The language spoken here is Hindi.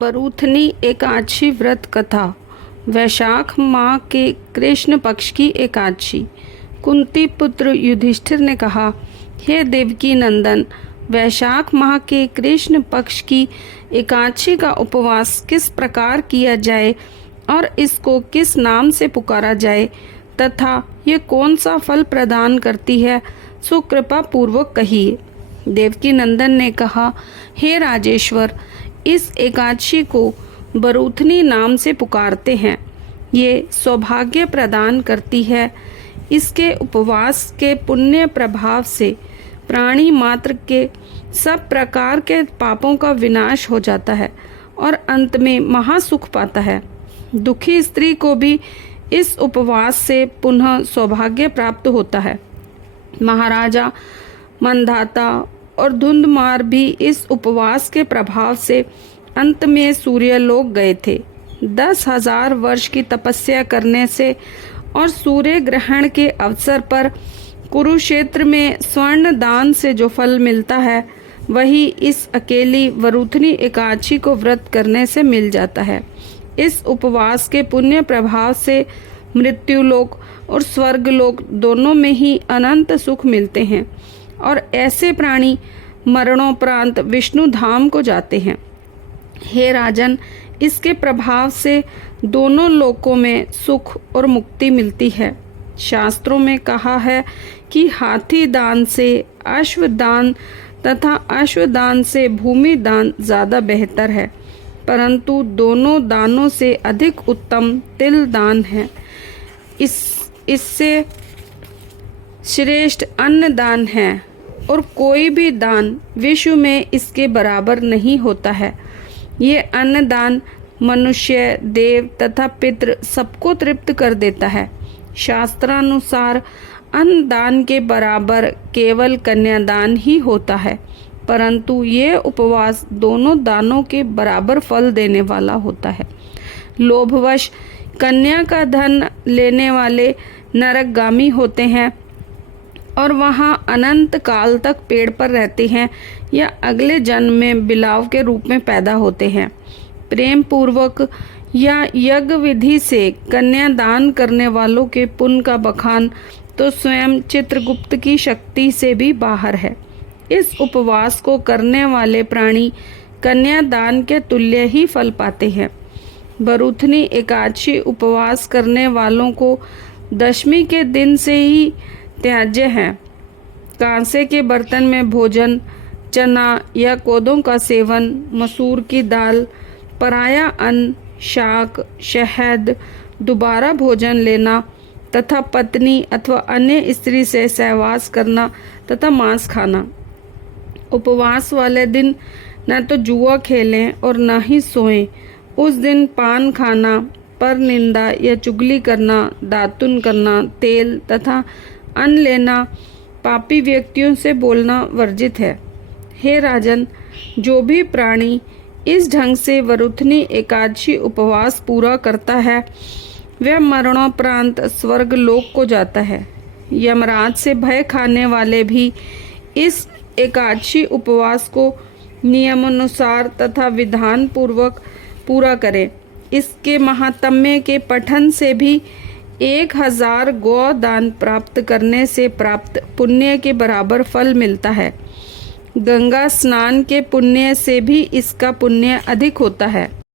बरूथनी एकादशी व्रत कथा। वैशाख माह के कृष्ण पक्ष की एकादशी। कुंती पुत्र युधिष्ठिर ने कहा, हे देवकी नंदन, वैशाख माह के कृष्ण पक्ष की एकादशी का उपवास किस प्रकार किया जाए और इसको किस नाम से पुकारा जाए तथा ये कौन सा फल प्रदान करती है, सो कृपा पूर्वक कहिए। देवकी नंदन ने कहा, हे राजेश्वर, इस एकादशी को बरूथनी नाम से पुकारते हैं। ये सौभाग्य प्रदान करती है। इसके उपवास के पुण्य प्रभाव से प्राणी मात्र के सब प्रकार के पापों का विनाश हो जाता है और अंत में महासुख पाता है। दुखी स्त्री को भी इस उपवास से पुनः सौभाग्य प्राप्त होता है। महाराजा मंधाता और धुंधमार भी इस उपवास के प्रभाव से अंत में सूर्यलोक गए थे। 10,000 वर्ष की तपस्या करने से और सूर्य ग्रहण के अवसर पर कुरुक्षेत्र में स्वर्ण दान से जो फल मिलता है, वही इस अकेली बरूथनी एकादशी को व्रत करने से मिल जाता है। इस उपवास के पुण्य प्रभाव से मृत्युलोक और स्वर्गलोक दोनों में ही अनंत सुख मिलते हैं और ऐसे प्राणी मरणोपरांत विष्णु धाम को जाते हैं। हे राजन, इसके प्रभाव से दोनों लोकों में सुख और मुक्ति मिलती है। शास्त्रों में कहा है कि हाथी दान से अश्वदान तथा अश्वदान से भूमि दान ज़्यादा बेहतर है, परंतु दोनों दानों से अधिक उत्तम तिल दान है। इससे श्रेष्ठ अन्न दान है और कोई भी दान विश्व में इसके बराबर नहीं होता है। ये अन्न दान मनुष्य, देव तथा पितृ सबको तृप्त कर देता है। शास्त्रानुसार अन्न दान के बराबर केवल कन्यादान ही होता है, परंतु ये उपवास दोनों दानों के बराबर फल देने वाला होता है। लोभवश कन्या का धन लेने वाले नरकगामी होते हैं और वहाँ अनंत काल तक पेड़ पर रहते हैं या अगले जन्म में बिलाव के रूप में पैदा होते हैं। प्रेम पूर्वक या यज्ञ विधि से कन्या दान करने वालों के पुण्य का बखान तो स्वयं चित्रगुप्त की शक्ति से भी बाहर है। इस उपवास को करने वाले प्राणी कन्या दान के तुल्य ही फल पाते हैं। बरूथनी एकादशी उपवास करने वालों को दशमी के दिन से ही त्याज्य है। कांसे के बर्तन में भोजन, चना या कोदों का सेवन, मसूर की दाल, पराया अन्न, शाक, शहद, दोबारा भोजन लेना तथा पत्नी अथवा अन्य स्त्री से सहवास करना तथा मांस खाना। उपवास वाले दिन न तो जुआ खेलें और न ही सोएं। उस दिन पान खाना, पर निंदा या चुगली करना, दातुन करना, तेल तथा अन्न लेना, पापी व्यक्तियों से बोलना वर्जित है। हे राजन, जो भी प्राणी इस ढंग से बरूथनी एकादशी उपवास पूरा करता है, वह मरणोपरांत स्वर्ग लोक को जाता है। यमराज से भय खाने वाले भी इस एकादशी उपवास को नियमानुसार तथा विधान पूर्वक पूरा करें। इसके महात्म्य के पठन से भी 1000 गौ दान प्राप्त करने से प्राप्त पुण्य के बराबर फल मिलता है। गंगा स्नान के पुण्य से भी इसका पुण्य अधिक होता है।